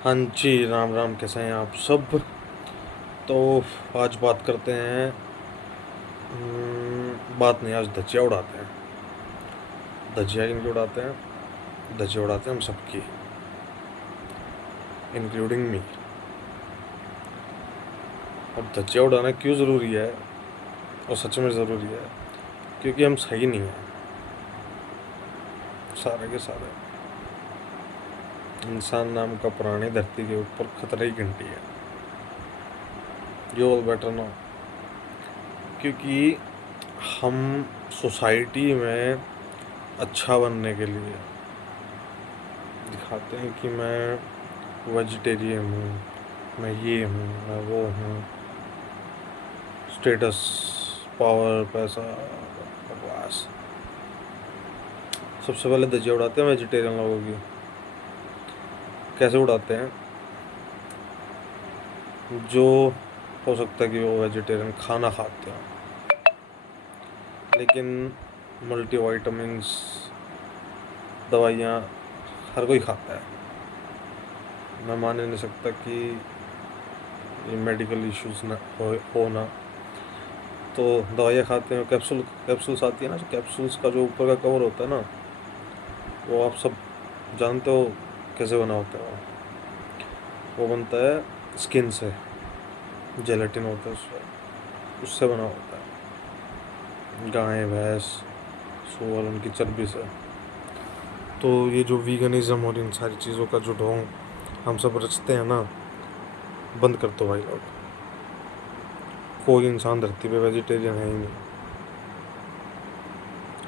हाँ जी, राम राम, कैसे हैं आप सब। तो आज बात करते हैं। बात नहीं, आज धज्जियाँ उड़ाते हैं। धज्जियाँ किनकी उड़ाते हैं? धज्जियाँ उड़ाते हैं हम सबकी, इंक्लूडिंग मी। अब धज्जियाँ उड़ाना क्यों ज़रूरी है, और सच में ज़रूरी है, क्योंकि हम सही नहीं हैं सारे के सारे। इंसान नाम का प्राणी धरती के ऊपर खतरे की घंटी है। You all better know. क्योंकि हम सोसाइटी में अच्छा बनने के लिए दिखाते हैं कि मैं वेजिटेरियन हूँ, मैं ये हूँ, मैं वो हूँ। स्टेटस, पावर, पैसा, बकवास। सबसे पहले धज्जियाँ उड़ाते हैं वेजिटेरियन लोगों की। कैसे उड़ाते हैं? जो हो सकता है कि वो वेजिटेरियन खाना खाते हैं, लेकिन मल्टीविटामिन्स, दवाइयाँ हर कोई खाता है। मैं मान ही नहीं सकता कि ये मेडिकल इश्यूज ना हो ना। तो दवाइयाँ खाते हैं, कैप्सूल्स आती है ना। कैप्सूल्स का जो ऊपर का कवर होता है ना, वो आप सब जानते हो कैसे बना होता है। वो बनता है स्किन से, जेलेटिन होता है उससे बना होता है। गाय, भैंस, सूअर, उनकी चर्बी से। तो ये जो वीगनिज़्म और इन सारी चीज़ों का जो ढोंग हम सब रचते हैं ना, बंद कर दो भाई लोग। कोई इंसान धरती पे वेजिटेरियन है ही नहीं,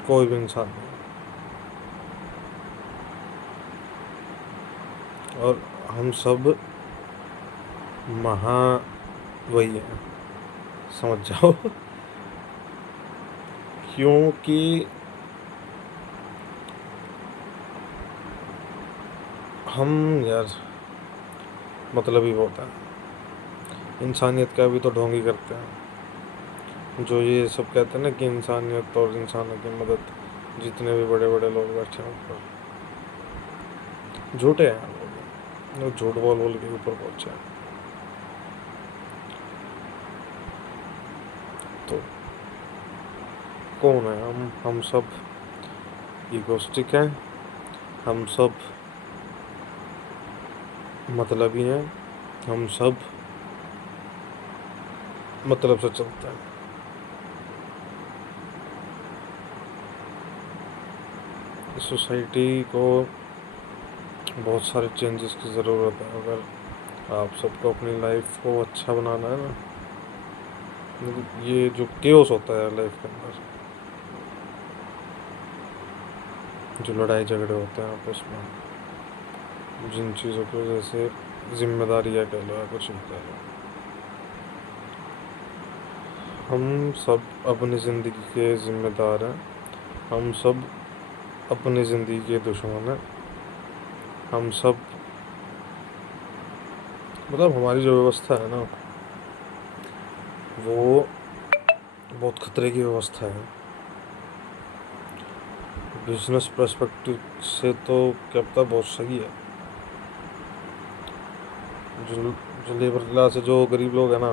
कोई भी इंसान नहीं। और हम सब महा वही है, समझ जाओ। क्योंकि हम यार मतलब ही बहुत है। इंसानियत का भी तो ढोंग ही करते हैं। जो ये सब कहते हैं ना कि इंसानियत और इंसानों की मदद, जितने भी बड़े बड़े लोग बैठे हैं ऊपर, झूठे हैं लोग। लोग झूठ बोल बोल के ऊपर पहुंचे हैं। तो कौन है हम सब इगोस्टिक हैं, हम सब मतलबी हैं, हम सब मतलब से चलते हैं। सोसाइटी को बहुत सारे चेंजेस की ज़रूरत है। अगर आप सबको अपनी लाइफ को अच्छा बनाना है ना, ये जो केओस होता है लाइफ के अंदर, जो लड़ाई झगड़े होते हैं आपस में, जिन चीज़ों की वजह से जिम्मेदारियाँ कह लो या कुछ भी कह लो, हम सब अपनी ज़िंदगी के ज़िम्मेदार हैं। हम सब अपनी ज़िंदगी के दुश्मन हैं। हम सब मतलब हमारी जो व्यवस्था है ना, वो बहुत खतरे की व्यवस्था है। बिजनेस पर्सपेक्टिव से तो क्या पता बहुत सही है। जो जो लेबर क्लास है, जो गरीब लोग हैं ना,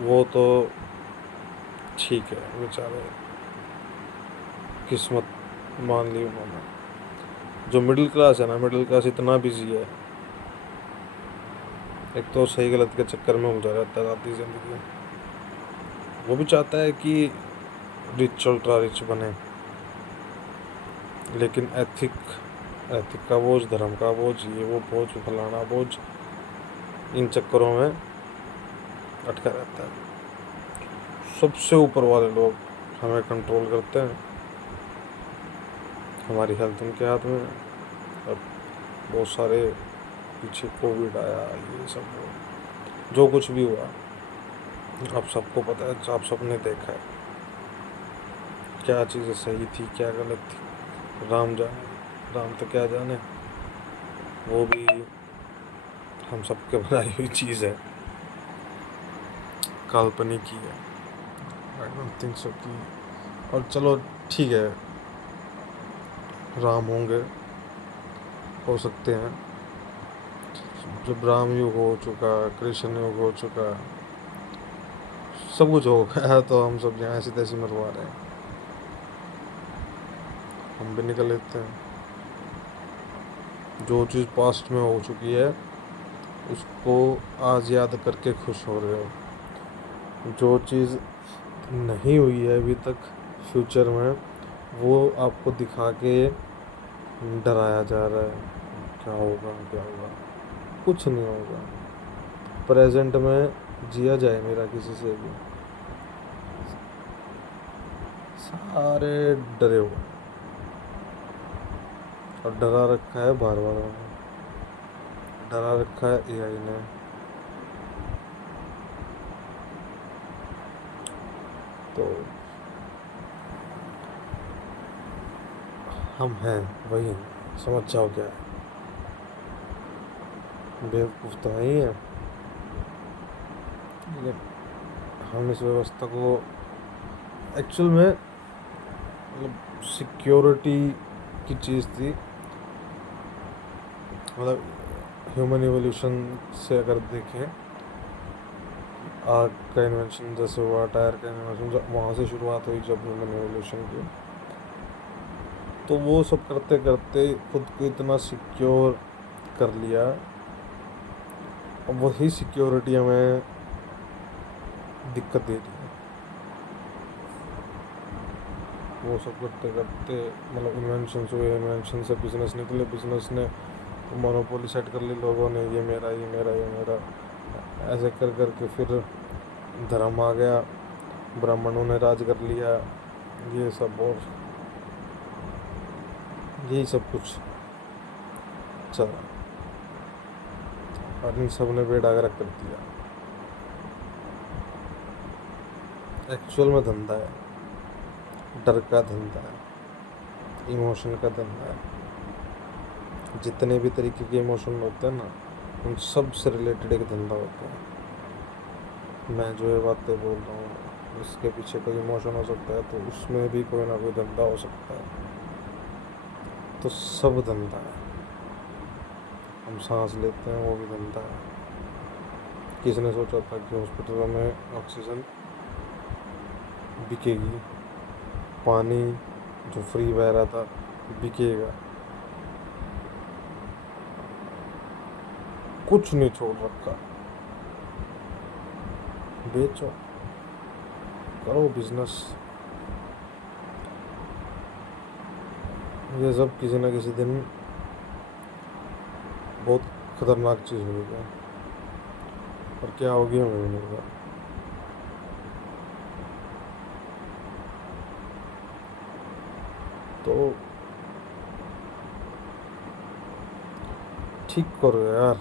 वो तो ठीक है, बेचारे किस्मत मान ली उन्होंने। जो मिडिल क्लास है ना, मिडिल क्लास इतना बिजी है, एक तो सही गलत के चक्कर में उलझा रहता है आधी ज़िंदगी। वो भी चाहता है कि रिच अल्ट्रा रिच बने, लेकिन एथिक का बोझ, धर्म का बोझ, ये वो बोझ, फलाना बोझ, इन चक्करों में अटका रहता है। सबसे ऊपर वाले लोग हमें कंट्रोल करते हैं। हमारी हेल्थ उनके हाथ में है। अब बहुत सारे पीछे कोविड आया, ये सब जो कुछ भी हुआ, आप सबको पता है, आप सबने देखा है क्या चीज़ें सही थी, क्या गलत थी। राम जाने, राम तो क्या जाने, वो भी हम सबके बनाई हुई चीज़ है, काल्पनिक ही है। आई डोंट थिंक सो कि, और चलो ठीक है, राम होंगे, हो सकते हैं, जब राम युग हो चुका, कृष्ण युग हो चुका, सब कुछ हो गया, तो हम सब यहाँ ऐसी तैसी मरवा रहे हैं। हम भी निकल लेते हैं। जो चीज़ पास्ट में हो चुकी है उसको आज याद करके खुश हो रहे हो। जो चीज़ नहीं हुई है अभी तक फ्यूचर में, वो आपको दिखा के डराया जा रहा है। क्या होगा, क्या होगा? कुछ नहीं होगा। प्रेजेंट में जिया जाए मेरा किसी से भी। सारे डरे हुए हैं और डरा रखा है बार बार, डरा रखा है एआई ने। तो हम हैं वही हैं, समझ जाओ क्या है। बेवकूफ़ तो है ही है, लेकिन हम इस व्यवस्था को एक्चुअल में मतलब सिक्योरिटी की चीज़ थी। मतलब ह्यूमन एवोल्यूशन से अगर देखें, आग का इन्वेंशन जैसे हुआ, टायर का इन्वेंशन जब वहाँ से शुरुआत हुई जब ह्यूमन एवोल्यूशन की, तो वो सब करते करते खुद को इतना सिक्योर कर लिया। अब वही सिक्योरिटी हमें दिक्कत दे रही है। वो सब करते करते मतलब इन्वेंशन हुए, इन्वेंशन से बिजनेस निकले, बिजनेस ने मोनोपोली सेट कर ली लोगों ने, ये मेरा, ये मेरा, ये मेरा। ऐसे कर करके फिर धर्म आ गया, ब्राह्मणों ने राज कर लिया, ये सब, और यही सब कुछ चला और इन सब ने बेड़ागरक कर दिया। एक्चुअल में धंधा है, डर का धंधा है, इमोशन का धंधा है। जितने भी तरीके के इमोशन होते हैं ना, उन सब से रिलेटेड एक धंधा होता है। मैं जो ये बातें बोल रहा हूँ इसके पीछे कोई इमोशन हो सकता है, तो उसमें भी कोई ना कोई धंधा हो सकता है। तो सब धंधा है। हम सांस लेते हैं वो भी धंधा है। किसने सोचा था कि हॉस्पिटलों में ऑक्सीजन बिकेगी, पानी जो फ्री बह रहा था बिकेगा? कुछ नहीं छोड़ रखा। बेचो, करो बिजनेस। ये सब किसी न किसी दिन बहुत खतरनाक चीज़ होगी, और क्या होगी हमें भी नहीं पता। तो ठीक करो यार,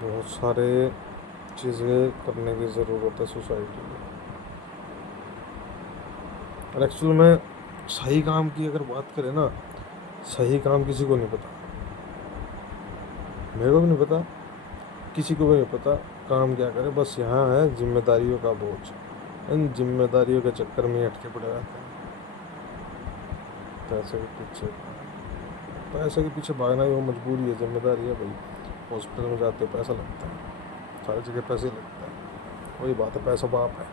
बहुत सारे चीज़ें करने की ज़रूरत है सोसाइटी में। और एक्चुअल में सही काम की अगर बात करें ना, सही काम किसी को नहीं पता। मेरे को भी नहीं पता, किसी को भी नहीं पता काम क्या करे। बस यहाँ है जिम्मेदारियों का बोझ। इन जिम्मेदारियों के चक्कर में अटके पड़े रहते हैं। पैसे के पीछे भागना ही वो मजबूरी है, जिम्मेदारी है भाई। हॉस्पिटल में जाते पैसा लगता है, सारी जगह पैसे लगता है। वही बात है, पैसा बाप है।